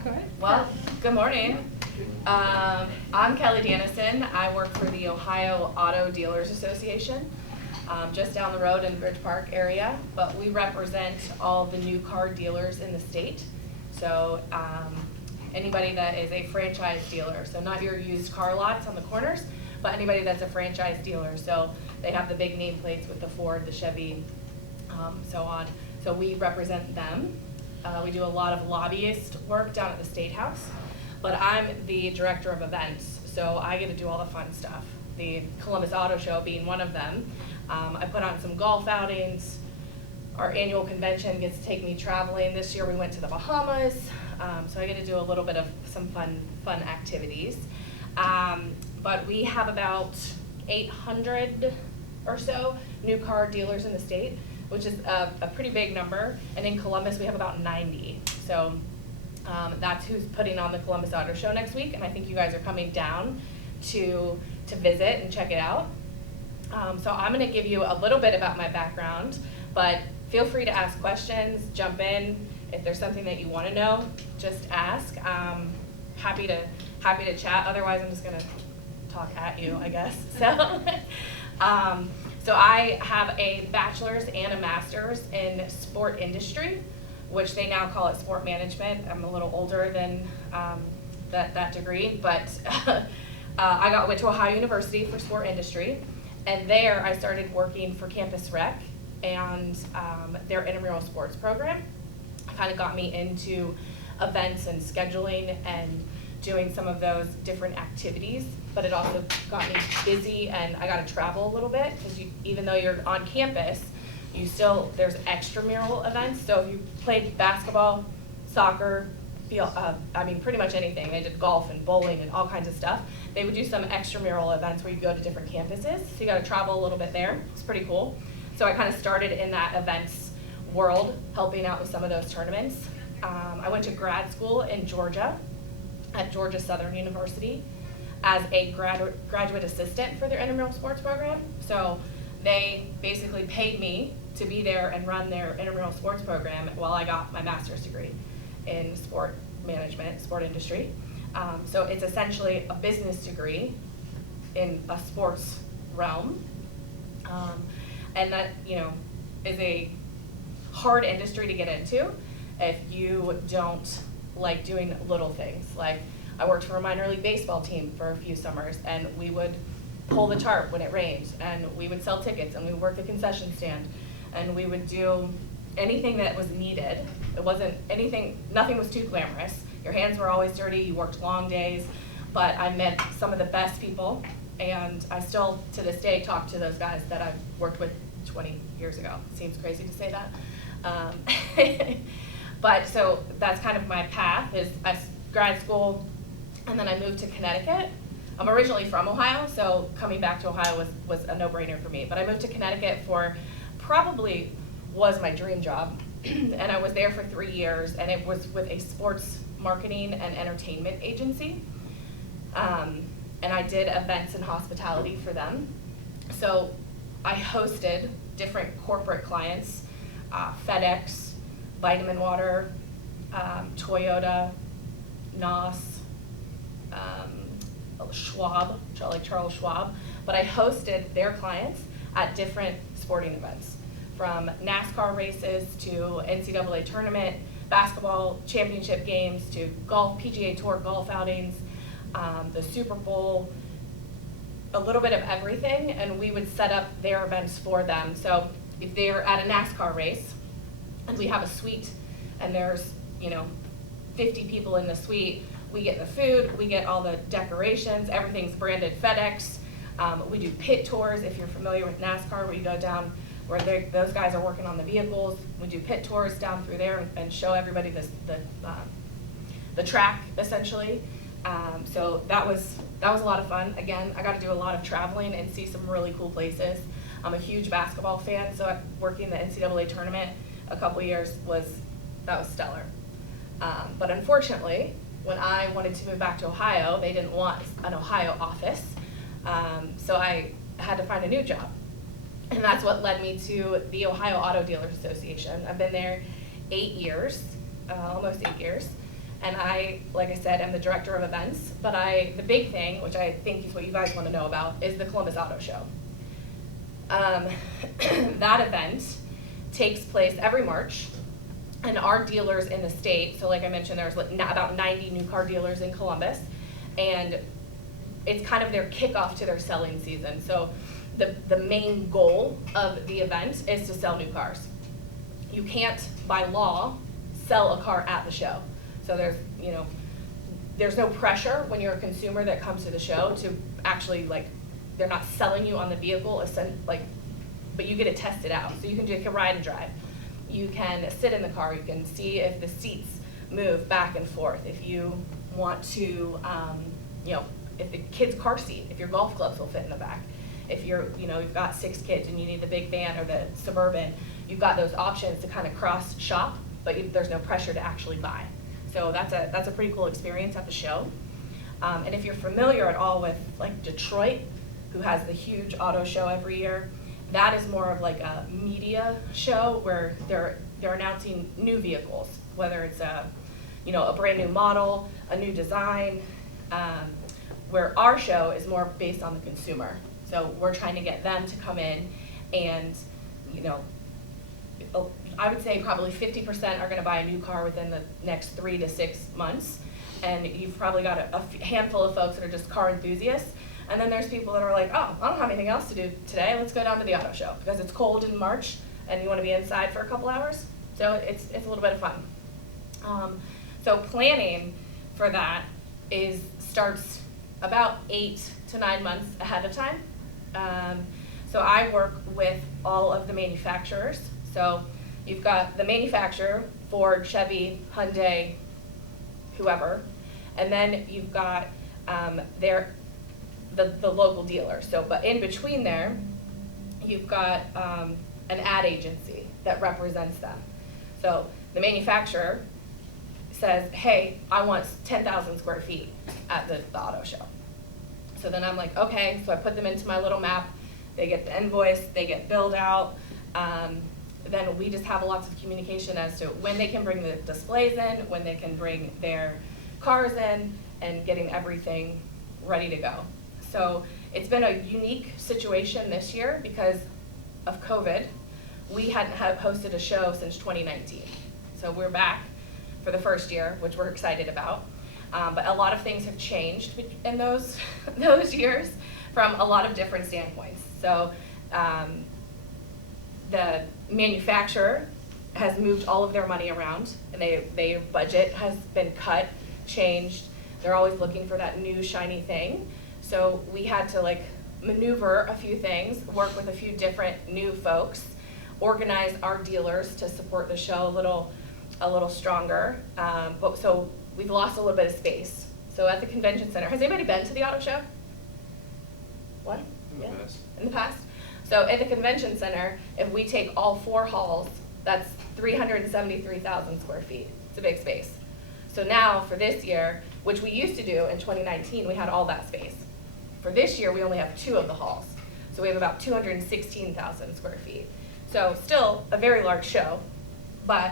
Okay. Well, good morning. I'm Kelly Danison. I work for the Ohio Auto Dealers Association, just down the road in the Bridge Park area, but we represent all the new car dealers in the state. So anybody that is a franchise dealer, so not your used car lots on the corners, but anybody that's a franchise dealer. So they have the big nameplates with the Ford, the Chevy, so on. So we represent them. We do a lot of lobbyist work down at the State House, but I'm the director of events, so I get to do all the fun stuff. The Columbus Auto Show being one of them. I put on some golf outings. Our annual convention gets to take me traveling. This year we went to the Bahamas, so I get to do a little bit of some fun activities. But we have about 800 or so new car dealers in the state, which is a pretty big number. And in Columbus, we have about 90. So that's who's putting on the Columbus Auto Show next week. And I think you guys are coming down to visit and check it out. So I'm gonna give you a little bit about my background, but feel free to ask questions, jump in. If there's something that you wanna know, just ask. Happy to chat. Otherwise, I'm just gonna talk at you, I guess. So I have a bachelor's and a master's in sport industry, which they now call it sport management. I'm a little older than that degree, but I went to Ohio University for sport industry, and there I started working for Campus Rec and their intramural sports program. Kind of got me into events and scheduling and doing some of those different activities, but it also got me busy and I got to travel a little bit because even though you're on campus, there's extramural events. So if you played basketball, soccer, pretty much anything. They did golf and bowling and all kinds of stuff. They would do some extramural events where you go to different campuses. So you got to travel a little bit there. It's pretty cool. So I kind of started in that events world, helping out with some of those tournaments. I went to grad school in Georgia at Georgia Southern University as a graduate assistant for their intramural sports program. So they basically paid me to be there and run their intramural sports program while I got my master's degree in sport management, sport industry. So it's essentially a business degree in a sports realm. And that, is a hard industry to get into if you don't like doing little things. Like I worked for a minor league baseball team for a few summers, and we would pull the tarp when it rained, and we would sell tickets, and we would work the concession stand, and we would do anything that was needed. It wasn't anything, nothing was too glamorous. Your hands were always dirty, you worked long days, but I met some of the best people, and I still, to this day, talk to those guys that I've worked with 20 years ago. Seems crazy to say that. But so that's kind of my path is grad school, and then I moved to Connecticut. I'm originally from Ohio, so coming back to Ohio was a no-brainer for me. But I moved to Connecticut for probably was my dream job. And I was there for 3 years, and it was with a sports marketing and entertainment agency. And I did events and hospitality for them. So I hosted different corporate clients, FedEx, Vitamin Water, Toyota, NOS, Schwab, like Charles Schwab, but I hosted their clients at different sporting events, from NASCAR races to NCAA tournament, basketball championship games to golf, PGA Tour golf outings, the Super Bowl, a little bit of everything, and we would set up their events for them. So if they're at a NASCAR race, and we have a suite, and there's 50 people in the suite, we get the food, we get all the decorations, everything's branded FedEx. We do pit tours, if you're familiar with NASCAR, where you go down where those guys are working on the vehicles. We do pit tours down through there and show everybody the track, essentially. So that was a lot of fun. Again, I got to do a lot of traveling and see some really cool places. I'm a huge basketball fan, so working the NCAA tournament a couple years was stellar. But unfortunately, when I wanted to move back to Ohio, they didn't want an Ohio office. So I had to find a new job. And that's what led me to the Ohio Auto Dealers Association. I've been there 8 years, almost 8 years. And I, like I said, am the director of events, but the big thing, which I think is what you guys want to know about, is the Columbus Auto Show. That event takes place every March, and our dealers in the state, so like I mentioned, there's about 90 new car dealers in Columbus, and it's kind of their kickoff to their selling season. So the main goal of the event is to sell new cars. You can't, by law, sell a car at the show. So there's no pressure when you're a consumer that comes to the show to actually, they're not selling you on the vehicle, but you get to test it out. So you can do a ride and drive. You can sit in the car. You can see if the seats move back and forth. If you want to, if the kid's car seat, if your golf clubs will fit in the back. If you've got 6 kids and you need the big van or the Suburban, you've got those options to kind of cross shop, but there's no pressure to actually buy. So that's a pretty cool experience at the show. And if you're familiar at all with Detroit, who has the huge auto show every year, that is more of a media show where they're announcing new vehicles, whether it's a brand new model, a new design, where our show is more based on the consumer. So we're trying to get them to come in and, I would say probably 50% are going to buy a new car within the next 3 to 6 months. And you've probably got a handful of folks that are just car enthusiasts. And then there's people that are like, oh, I don't have anything else to do today. Let's go down to the auto show because it's cold in March and you want to be inside for a couple hours. So it's a little bit of fun. So planning for that starts about 8 to 9 months ahead of time. So I work with all of the manufacturers. So you've got the manufacturer, Ford, Chevy, Hyundai, whoever, and then you've got the local dealer. So, but in between there, you've got an ad agency that represents them. So the manufacturer says, hey, I want 10,000 square feet at the auto show. So then I'm like, okay, so I put them into my little map. They get the invoice, they get billed out. Then we just have lots of communication as to when they can bring the displays in, when they can bring their cars in, and getting everything ready to go. So it's been a unique situation this year because of COVID. We hadn't hosted a show since 2019. So we're back for the first year, which we're excited about. But a lot of things have changed in those years from a lot of different standpoints. So the manufacturer has moved all of their money around, and their budget has been cut, changed. They're always looking for that new shiny thing. So we had to maneuver a few things, work with a few different new folks, organize our dealers to support the show a little stronger. So we've lost a little bit of space. So at the convention center, has anybody been to the auto show? What? In the past? So at the convention center, if we take all 4 halls, that's 373,000 square feet. It's a big space. So now for this year, which we used to do in 2019, we had all that space. For this year, we only have 2 of the halls. So we have about 216,000 square feet. So still a very large show, but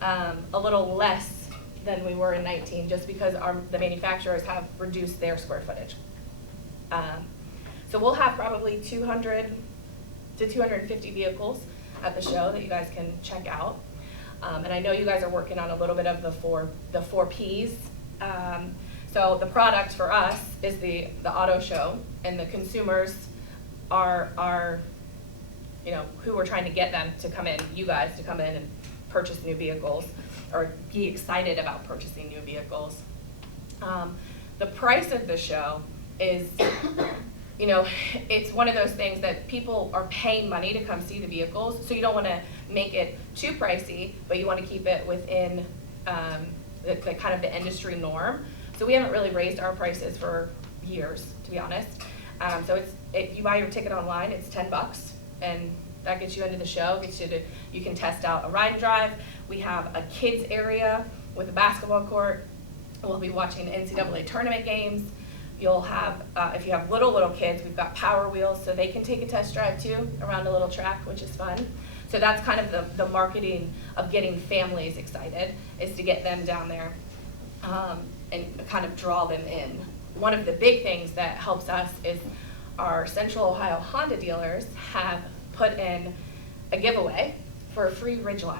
a little less than we were in 19 just because the manufacturers have reduced their square footage. So we'll have probably 200 to 250 vehicles at the show that you guys can check out. And I know you guys are working on a little bit of the four Ps. So the product for us is the auto show, and the consumers are who we're trying to get them to come in, you guys to come in and purchase new vehicles or be excited about purchasing new vehicles. The price of the show is, it's one of those things that people are paying money to come see the vehicles, so you don't want to make it too pricey, but you want to keep it within the kind of the industry norm. So we haven't really raised our prices for years, to be honest. So if you buy your ticket online, it's $10, and that gets you into the show. You can test out a ride and drive. We have a kids area with a basketball court. We'll be watching NCAA tournament games. You'll have, if you have little kids, we've got Power Wheels, so they can take a test drive too around a little track, which is fun. So that's kind of the marketing of getting families excited, is to get them down there. and kind of draw them in. One of the big things that helps us is our Central Ohio Honda dealers have put in a giveaway for a free Ridgeline.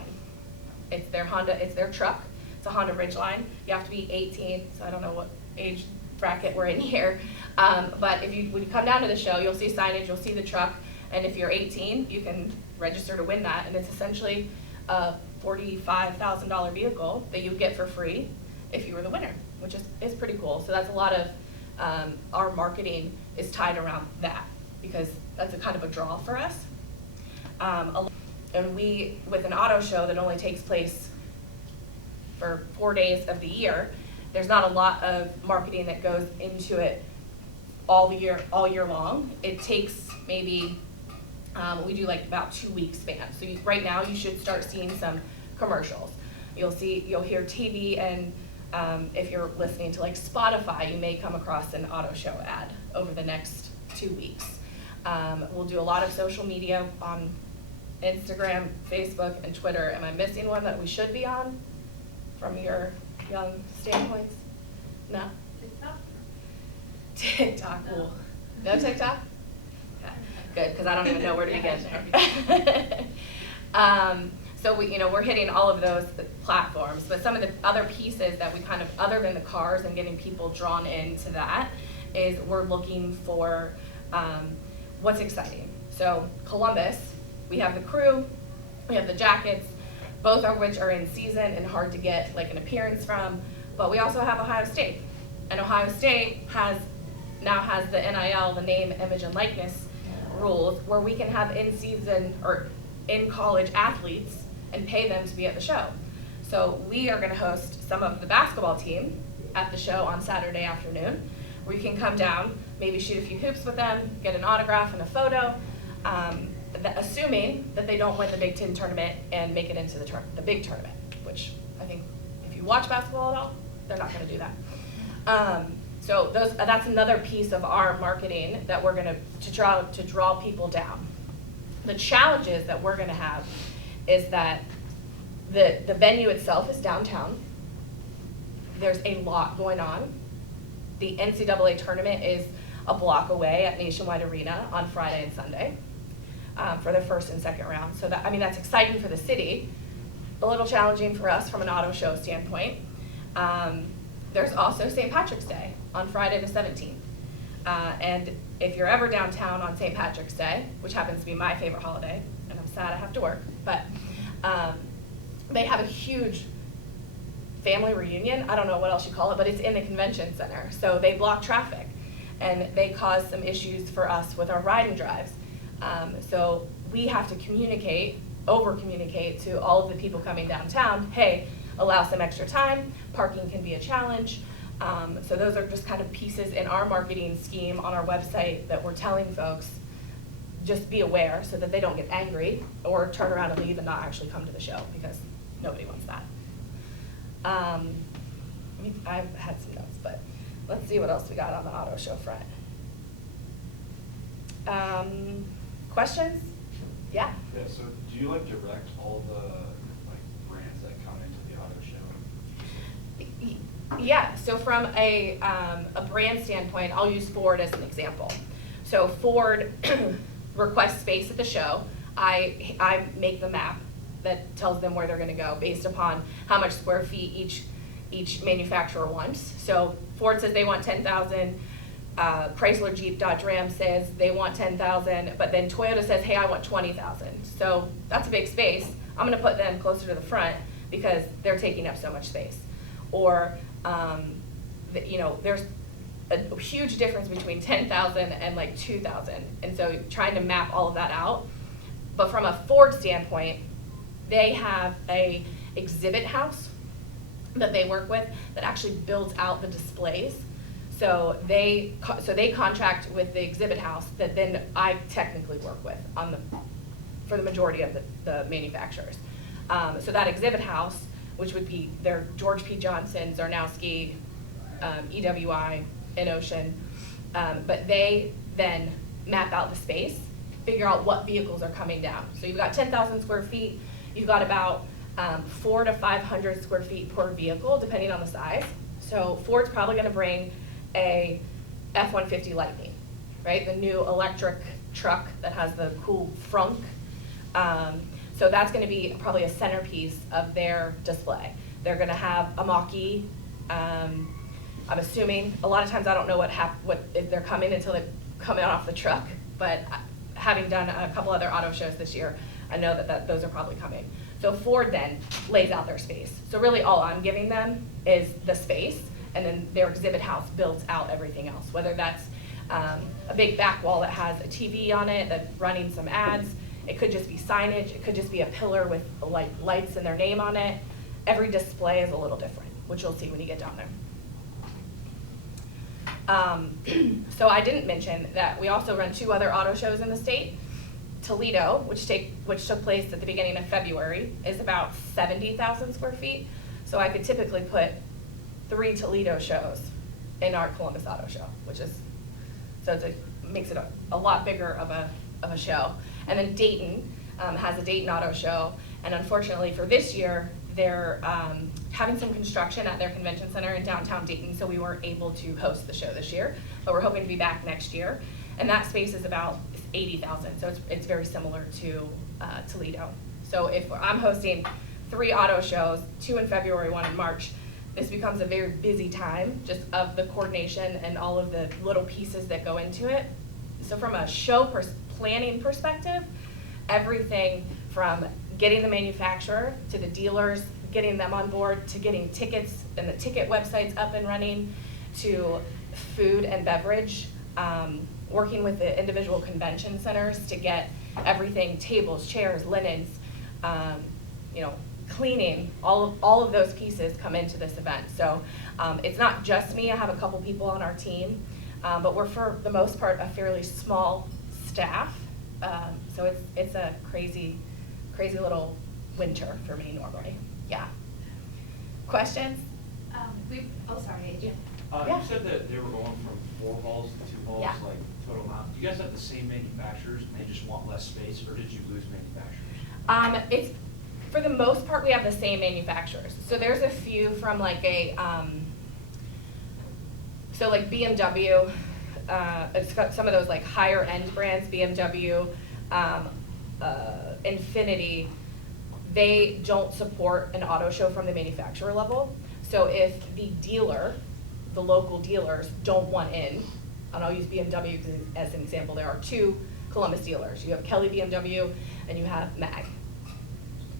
It's their Honda, it's their truck. It's a Honda Ridgeline. You have to be 18, so I don't know what age bracket we're in here. But when you come down to the show, you'll see signage, you'll see the truck, and if you're 18, you can register to win that. And it's essentially a $45,000 vehicle that you get for free if you were the winner, which is pretty cool. So that's a lot of our marketing is tied around that, because that's a kind of a draw for us. And with an auto show that only takes place for 4 days of the year, there's not a lot of marketing that goes into it all year long. It takes maybe, we do like about 2 weeks span. So right now you should start seeing some commercials. You'll hear TV, and if you're listening to like Spotify, you may come across an auto show ad over the next 2 weeks. We'll do a lot of social media on Instagram, Facebook, and Twitter. Am I missing one that we should be on from your young standpoints? No? TikTok? TikTok, cool. No TikTok? Okay, good, because I don't even know where to begin there. So we're hitting all of those platforms, but some of the other pieces that we kind of, other than the cars and getting people drawn into that, is we're looking for what's exciting. So Columbus, we have the crew, we have the jackets, both of which are in season and hard to get like an appearance from, but we also have Ohio State. And Ohio State now has the NIL, the name, image, and likeness rules, where we can have in-season or in-college athletes and pay them to be at the show. So we are gonna host some of the basketball team at the show on Saturday afternoon, where you can come down, maybe shoot a few hoops with them, get an autograph and a photo, assuming that they don't win the Big Ten tournament and make it into the big tournament, which I think if you watch basketball at all, they're not gonna do that. So that's another piece of our marketing that we're gonna to draw people down. The challenges that we're gonna have is that the venue itself is downtown. There's a lot going on. The NCAA tournament is a block away at Nationwide Arena on Friday and Sunday for the first and second round. So that's exciting for the city, a little challenging for us from an auto show standpoint. There's also St. Patrick's Day on Friday the 17th. And if you're ever downtown on St. Patrick's Day, which happens to be my favorite holiday, and I'm sad I have to work, but they have a huge family reunion. I don't know what else you call it, but it's in the convention center. So they block traffic, and they cause some issues for us with our riding drives. So we have to over-communicate to all of the people coming downtown, hey, allow some extra time, parking can be a challenge. So those are just kind of pieces in our marketing scheme on our website that we're telling folks, just be aware so that they don't get angry or turn around and leave and not actually come to the show, because nobody wants that. I've had some notes, but let's see what else we got on the auto show front. Questions? Yeah? Yeah, so do you direct all the brands that come into the auto show? Yeah, so from a brand standpoint, I'll use Ford as an example. So Ford requests space at the show. I make the map that tells them where they're gonna go based upon how much square feet each manufacturer wants. So Ford says they want 10,000, Chrysler, Jeep, Dodge, Ram says they want 10,000, but then Toyota says, hey, I want 20,000. So that's a big space. I'm gonna put them closer to the front because they're taking up so much space. Or, there's a huge difference between 10,000 and 2,000. And so trying to map all of that out. But from a Ford standpoint, they have a exhibit house that they work with that actually builds out the displays. So they contract with the exhibit house that then I technically work with for the majority of the manufacturers. So that exhibit house, which would be their George P. Johnson, Zarnowski, EWI, InOcean, but they then map out the space, figure out what vehicles are coming down. So you've got 10,000 square feet, you've got about 400 to 500 square feet per vehicle, depending on the size. So Ford's probably gonna bring a F-150 Lightning, right? The new electric truck that has the cool frunk. So that's gonna be probably a centerpiece of their display. They're gonna have a Mach-E. I'm assuming, a lot of times I don't know what if they're coming until they come out off the truck, but having done a couple other auto shows this year, I know that those are probably coming. So Ford then lays out their space. So really all I'm giving them is the space, and then their exhibit house builds out everything else, whether that's a big back wall that has a TV on it that's running some ads. It could just be signage. It could just be a pillar with like lights and their name on it. Every display is a little different, which you'll see when you get down there. So I didn't mention that we also run 2 other auto shows in the state. Toledo, which took place at the beginning of February, is about 70,000 square feet. So I could typically put 3 Toledo shows in our Columbus Auto Show, makes it a lot bigger of a show. And then Dayton has a Dayton Auto Show, and unfortunately for this year, they're having some construction at their convention center in downtown Dayton, so we weren't able to host the show this year, but we're hoping to be back next year. And that space is about 80,000, so it's very similar to Toledo. So if I'm hosting 3 auto shows, 2 in February, 1 in March, this becomes a very busy time just of the coordination and all of the little pieces that go into it. So from a show planning perspective, everything from getting the manufacturer to the dealers, getting them on board, to getting tickets and the ticket websites up and running, to food and beverage, working with the individual convention centers to get everything, tables, chairs, linens, cleaning, all of those pieces come into this event. So it's not just me. I have a couple people on our team, but we're for the most part a fairly small staff. So it's a crazy little winter for me normally. Yeah. Questions? Sorry, Adrian. Yeah. You said that they were going from 4 halls to 2 halls, Yeah. like total amount. Do you guys have the same manufacturers and they just want less space, or did you lose manufacturers? It's, for the most part, we have the same manufacturers. So there's a few from like so like BMW, it's got some of those like higher end brands, BMW, Infinity. They don't support an auto show from the manufacturer level. So if the dealer, the local dealers don't want in, and I'll use BMW as an example, there are 2 Columbus dealers. You have Kelly BMW and you have MAG.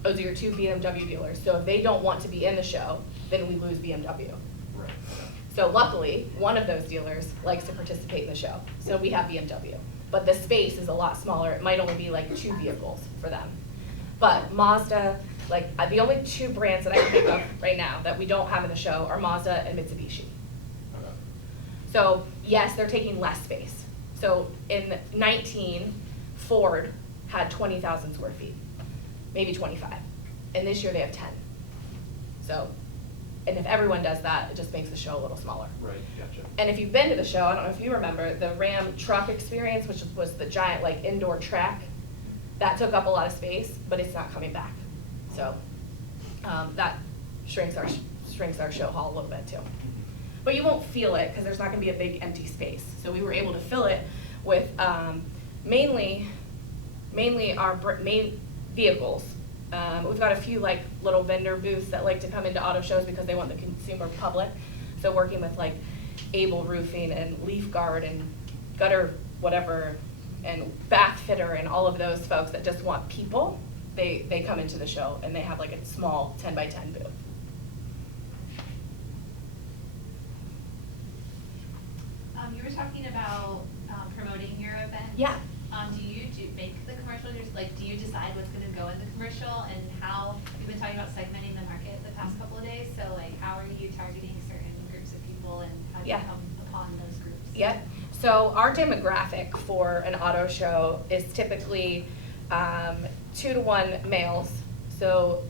Those are your 2 BMW dealers. So if they don't want to be in the show, then we lose BMW. Right. So luckily, one of those dealers likes to participate in the show. So we have BMW. But the space is a lot smaller. It might only be like 2 vehicles for them. But Mazda, like the only 2 brands that I can think of right now that we don't have in the show are Mazda and Mitsubishi. Okay. So yes, they're taking less space. So in 19, Ford had 20,000 square feet, maybe 25. And this year they have 10. So, and if everyone does that, it just makes the show a little smaller. Right, gotcha. And if you've been to the show, I don't know if you remember, the Ram truck experience, which was the giant like indoor track, that took up a lot of space, but it's not coming back. So that shrinks our show hall a little bit too. But you won't feel it because there's not going to be a big empty space. So we were able to fill it with mainly our main vehicles. We've got a few like little vendor booths that like to come into auto shows because they want the consumer public. So working with like Able Roofing and Leaf Guard and Gutter whatever and Bath Fitter and all of those folks that just want people, they come into the show and they have like a small 10 by 10 booth. You were talking about promoting your event. Yeah. Do you make the commercial? Do you decide what's going to go in the commercial, and how you've been talking about segmenting the market the past couple of days? So how are you targeting certain groups of people, and how do you come upon those groups? Yep. So our demographic for an auto show is typically 2 to 1 males. So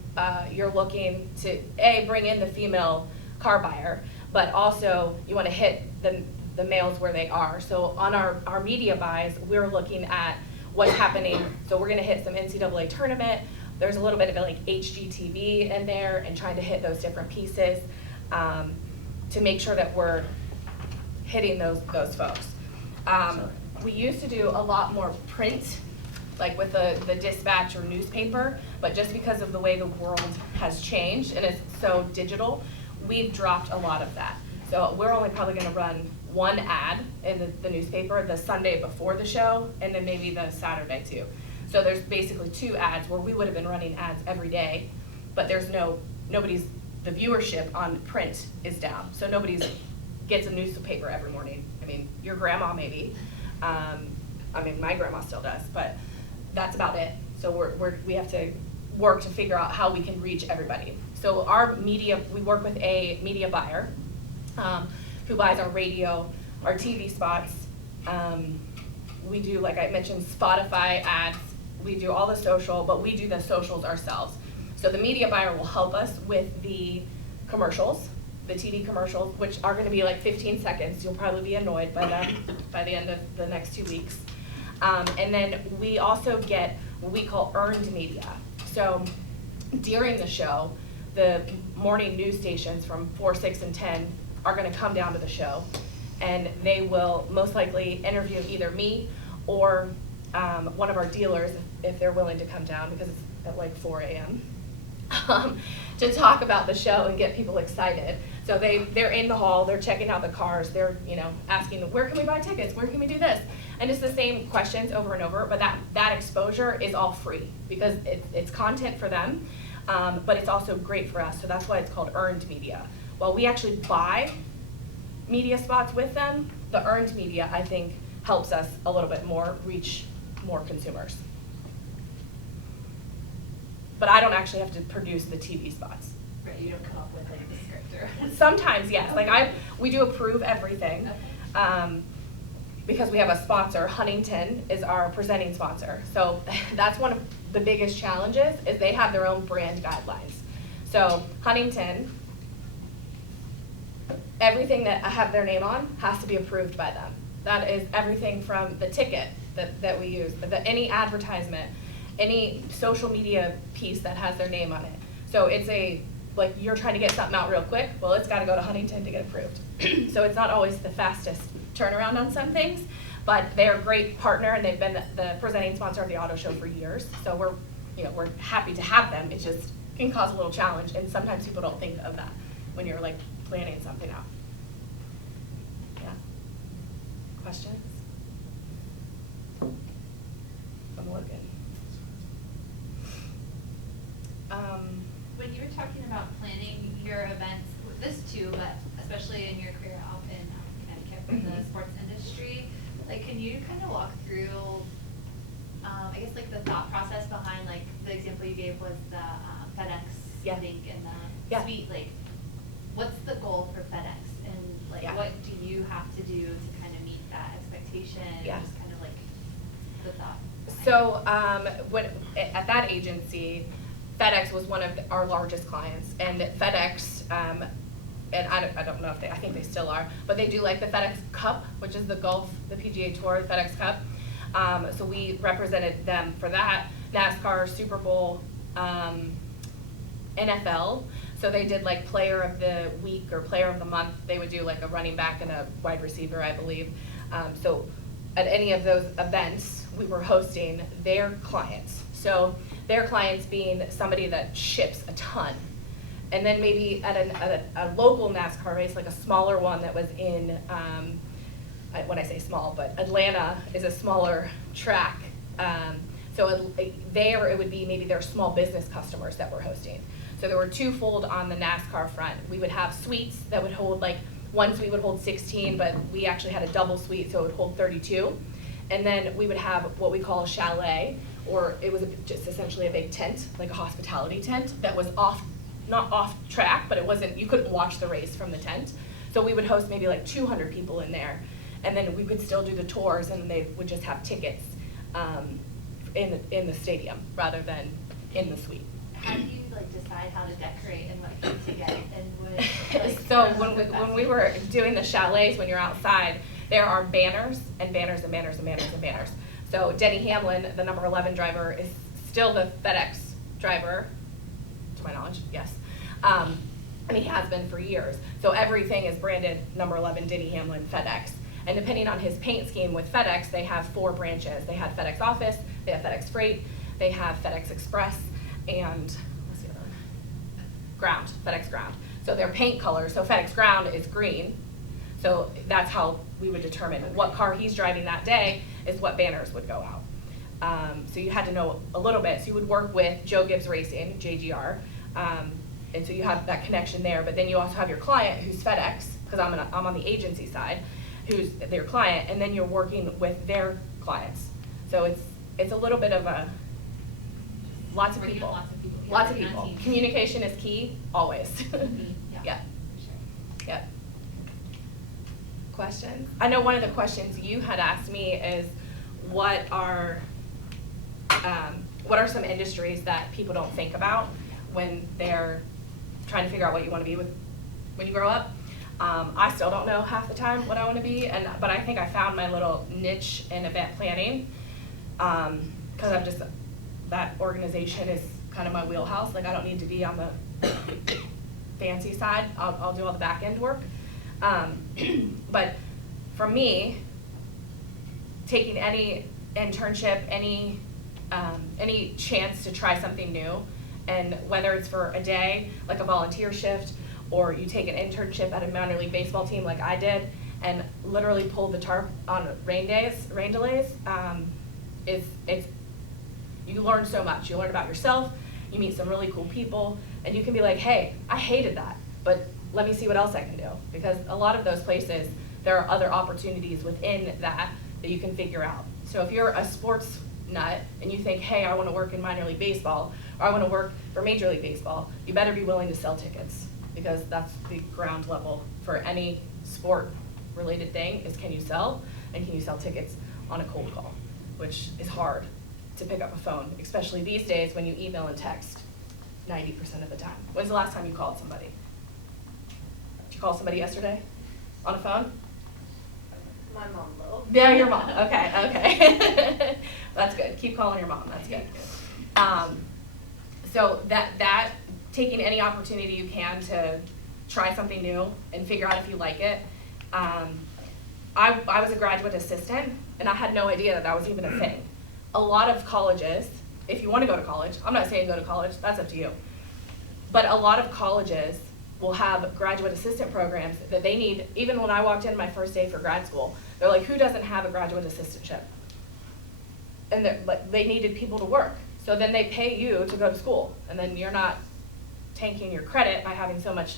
you're looking to bring in the female car buyer, but also you want to hit the males where they are. So on our media buys, we're looking at what's happening. So we're going to hit some NCAA tournament. There's a little bit of like HGTV in there and trying to hit those different pieces. to make sure that we're hitting those folks. We used to do a lot more print, like with the dispatch or newspaper, but just because of the way the world has changed and it's so digital, we've dropped a lot of that. So we're only probably gonna run one ad in the newspaper the Sunday before the show, and then maybe the Saturday too. So there's basically 2 ads where we would have been running ads every day, but there's the viewership on print is down. So nobody's gets a newspaper every morning. I mean, your grandma maybe. I mean, my grandma still does, but that's about it. So we have to work to figure out how we can reach everybody. So our media, we work with a media buyer who buys our radio, our TV spots. We do, like I mentioned, Spotify ads. We do all the social, but we do the socials ourselves. So the media buyer will help us with the commercials, the TV commercials, which are gonna be like 15 seconds. You'll probably be annoyed by them by the end of the next 2 weeks. And then we also get what we call earned media. So during the show, the morning news stations from 4, 6, and 10 are gonna come down to the show, and they will most likely interview either me or one of our dealers if they're willing to come down, because it's at like 4 a.m. To talk about the show and get people excited. So they're in the hall, they're checking out the cars, they're asking, where can we buy tickets, where can we do this? And it's the same questions over and over, but that exposure is all free because it's content for them, but it's also great for us, so that's why it's called earned media. While we actually buy media spots with them, the earned media, I think, helps us a little bit more reach more consumers. But I don't actually have to produce the TV spots. Right, you don't come up with like the script or. Sometimes, yes. Like we do approve everything. Okay. Because we have a sponsor. Huntington is our presenting sponsor. So that's one of the biggest challenges is they have their own brand guidelines. So Huntington, everything that I have their name on has to be approved by them. That is everything from the ticket that we use, any advertisement, any social media piece that has their name on it. So it's like you're trying to get something out real quick, well, it's gotta go to Huntington to get approved. So it's not always the fastest turnaround on some things, but they're a great partner and they've been the presenting sponsor of the auto show for years. So we're happy to have them. It just can cause a little challenge, and sometimes people don't think of that when you're like planning something out. Yeah. Questions? I'm looking. When you were talking about planning your events, this too, but especially in your career out in Connecticut for the sports industry, like can you kind of walk through, I guess like the thought process behind like the example you gave was the FedEx link and the suite, like what's the goal for FedEx and like what do you have to do to kind of meet that expectation? Just kind of like the thought. So when at that agency, FedEx was one of our largest clients, and FedEx, and I don't know if I think they still are, but they do like the FedEx Cup, which is the golf, the PGA Tour, the FedEx Cup. So we represented them for that, NASCAR, Super Bowl, NFL. So they did like player of the week or player of the month. They would do like a running back and a wide receiver, I believe. So at any of those events, we were hosting their clients. So their clients being somebody that ships a ton. And then maybe at a local NASCAR race, like a smaller one that was in, when I say small, but Atlanta is a smaller track. So there it would be maybe their small business customers that we're hosting. So there were twofold on the NASCAR front. We would have suites that would hold like, one suite would hold 16, but we actually had a double suite, so it would hold 32. And then we would have what we call a chalet, or it was just essentially a big tent, like a hospitality tent that was not off track, but it wasn't, you couldn't watch the race from the tent. So we would host maybe like 200 people in there, and then we could still do the tours, and they would just have tickets in the stadium rather than in the suite. How do you like decide how to decorate and what food to get and what? Like, so when we were doing the chalets, when you're outside, there are banners and banners and banners and banners and banners. So Denny Hamlin, the number 11 driver, is still the FedEx driver, to my knowledge, yes. I mean, he has been for years. So everything is branded number 11, Denny Hamlin, FedEx. And depending on his paint scheme with FedEx, they have 4 branches. They have FedEx Office, they have FedEx Freight, they have FedEx Express, and what's the other one? Ground, FedEx Ground. So their paint colors, so FedEx Ground is green. So that's how we would determine what car he's driving that day is what banners would go out. So you had to know a little bit. So you would work with Joe Gibbs Racing, JGR, and so you have that connection there. But then you also have your client, who's FedEx, because I'm on the agency side, who's their client, and then you're working with their clients. So it's a little bit of a lots of Working with people. lots of people. Yeah, Lots of working on people. teams. Communication is key, always. Yeah. Yeah. For sure. Yep. Questions? I know one of the questions you had asked me is what are some industries that people don't think about when they're trying to figure out what you want to be with when you grow up? I still don't know half the time what I want to be, but I think I found my little niche in event planning, because I'm just, that organization is kind of my wheelhouse. Like, I don't need to be on the fancy side. I'll do all the back end work. But for me, taking any internship, any chance to try something new, and whether it's for a day, like a volunteer shift, or you take an internship at a minor league baseball team like I did, and literally pull the tarp on rain delays, you learn so much. You learn about yourself, you meet some really cool people, and you can be like, hey, I hated that, but let me see what else I can do. Because a lot of those places, there are other opportunities within that you can figure out. So if you're a sports nut and you think, hey, I want to work in minor league baseball, or I want to work for Major League Baseball, you better be willing to sell tickets, because that's the ground level for any sport related thing is, can you sell, and can you sell tickets on a cold call, which is hard to pick up a phone, especially these days when you email and text 90% of the time. When's the last time you called somebody? Did you call somebody yesterday on a phone? My mom will. Yeah, your mom. Okay. That's good. Keep calling your mom. That's good. So that taking any opportunity you can to try something new and figure out if you like it. I was a graduate assistant, and I had no idea that was even a thing. A lot of colleges, if you want to go to college, I'm not saying go to college, that's up to you. But a lot of colleges will have graduate assistant programs that they need. Even when I walked in my first day for grad school, they're like, who doesn't have a graduate assistantship? And they needed people to work. So then they pay you to go to school, and then you're not tanking your credit by having so much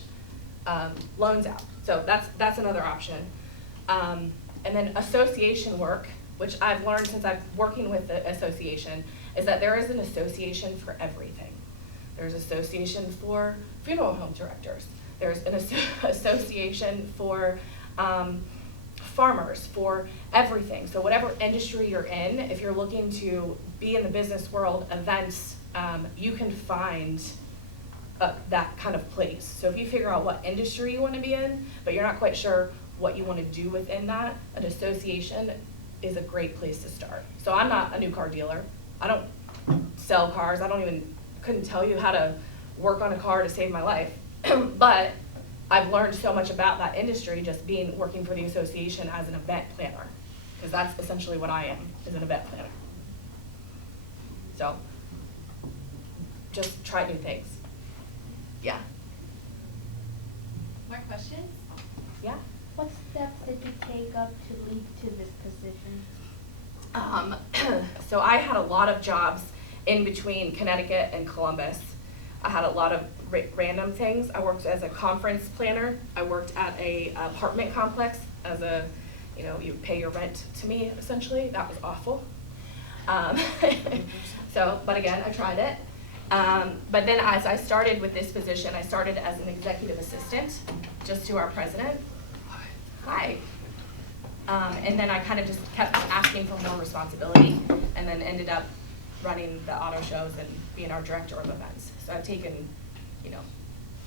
loans out. So that's another option. And then association work, which I've learned since I'm working with the association, is that there is an association for everything. There's association for funeral home directors. There's an association for farmers, for everything. So whatever industry you're in, if you're looking to be in the business world, events, you can find that kind of place. So if you figure out what industry you want to be in, but you're not quite sure what you want to do within that, an association is a great place to start. So I'm not a new car dealer. I don't sell cars. Couldn't tell you how to work on a car to save my life. But I've learned so much about that industry just working for the association as an event planner, because that's essentially what I am, is an event planner. So just try new things. Yeah. More questions? Yeah. What steps did you take up to lead to this position? So I had a lot of jobs in between Connecticut and Columbus. I had a lot of random things. I worked as a conference planner. I worked at a apartment complex as you pay your rent to me, essentially. That was awful. But again, I tried it. But then as I started with this position, I started as an executive assistant just to our president. Hi. And then I kind of just kept asking for more responsibility, and then ended up running the auto shows and being our director of events. So I've taken,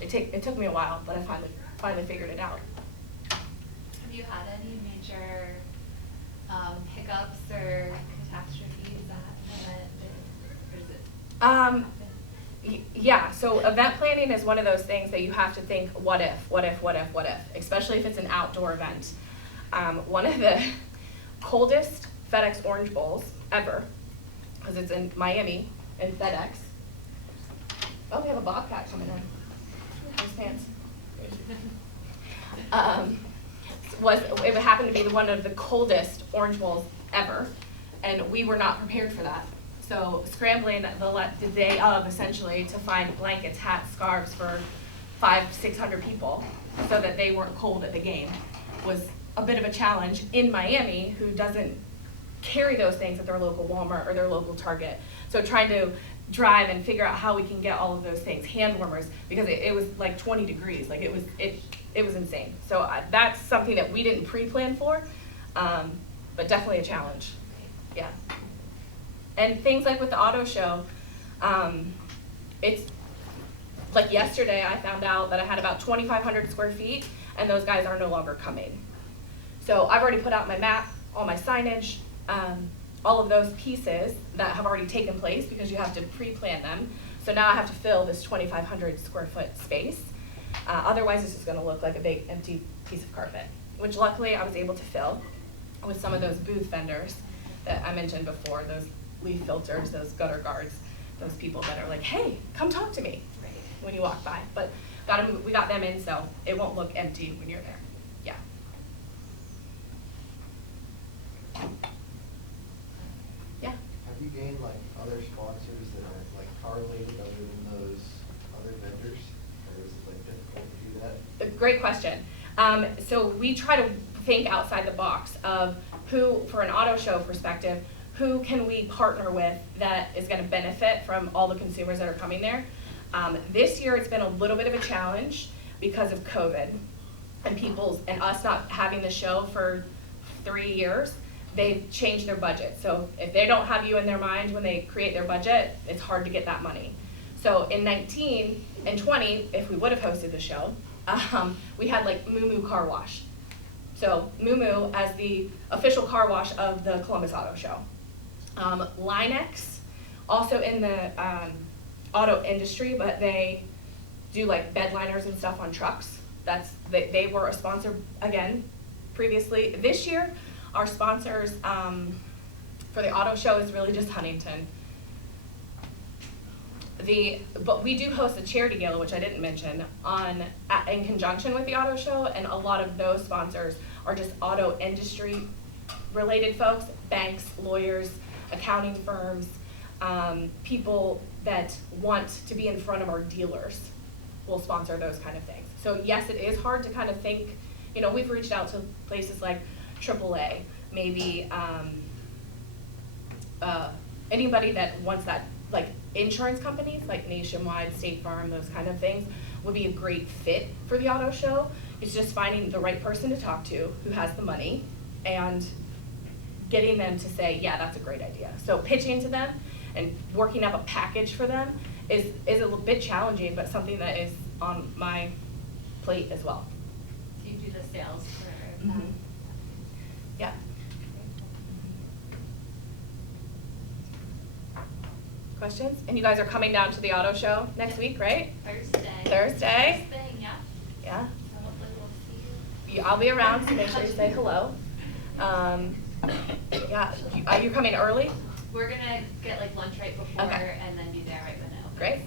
it took me a while, but I finally figured it out. Have you had any major hiccups or catastrophes or is it? Yeah, so event planning is one of those things that you have to think, what if, especially if it's an outdoor event. One of the coldest FedEx Orange Bowls ever, because it's in Miami, in FedEx. Oh, we have a Bobcat coming in. Nice pants. It happened to be one of the coldest Orange Bowls ever, and we were not prepared for that. So scrambling the day of, essentially, to find blankets, hats, scarves for 500-600 people so that they weren't cold at the game was a bit of a challenge in Miami, who doesn't carry those things at their local Walmart or their local Target. So trying to drive and figure out how we can get all of those things, hand warmers, because it was like 20 degrees, like it was insane. So that's something that we didn't pre-plan for, but definitely a challenge. Yeah. And things like with the auto show, it's like yesterday I found out that I had about 2,500 square feet and those guys are no longer coming. So I've already put out my map, all my signage, all of those pieces that have already taken place because you have to pre-plan them. So now I have to fill this 2,500 square foot space. Otherwise it's just gonna look like a big empty piece of carpet, which luckily I was able to fill with some of those booth vendors that I mentioned before, those leaf filters, those gutter guards, those people that are like, hey, come talk to me when you walk by. But we got them in, so it won't look empty when you're there. Yeah. Yeah. Have you gained like other sponsors that are like car related other than those other vendors? Or is it like difficult to do that? A great question. So we try to think outside the box of who, for an auto show perspective, who can we partner with that is going to benefit from all the consumers that are coming there. This year it's been a little bit of a challenge because of COVID and us not having the show for 3 years. They've changed their budget. So if they don't have you in their mind when they create their budget, it's hard to get that money. So in 19 and 20, if we would have hosted the show, we had like Moo Moo Car Wash. So Moo Moo as the official car wash of the Columbus Auto Show. Linex, also in the auto industry, but they do like bed liners and stuff on trucks. They were a sponsor again previously. This year, our sponsors for the auto show is really just Huntington. But we do host a charity gala, which I didn't mention, in conjunction with the auto show, and a lot of those sponsors are just auto industry related folks, banks, lawyers, accounting firms, people that want to be in front of our dealers will sponsor those kind of things. So yes, it is hard to kind of think, we've reached out to places like AAA, maybe anybody that wants that, like insurance companies, like Nationwide, State Farm, those kind of things, would be a great fit for the auto show. It's just finding the right person to talk to who has the money and getting them to say, yeah, that's a great idea. So pitching to them and working up a package for them is a little bit challenging, but something that is on my plate as well. So you do the sales for Mm-hmm. Yeah. Questions? And you guys are coming down to the auto show next week, right? Thursday. Thursday? First thing, yeah. Yeah. So hopefully we'll see you. I'll be around, so make sure you say hello. Yeah, are you coming early? We're gonna get like lunch right before Okay. and then be there right when it opens. Great.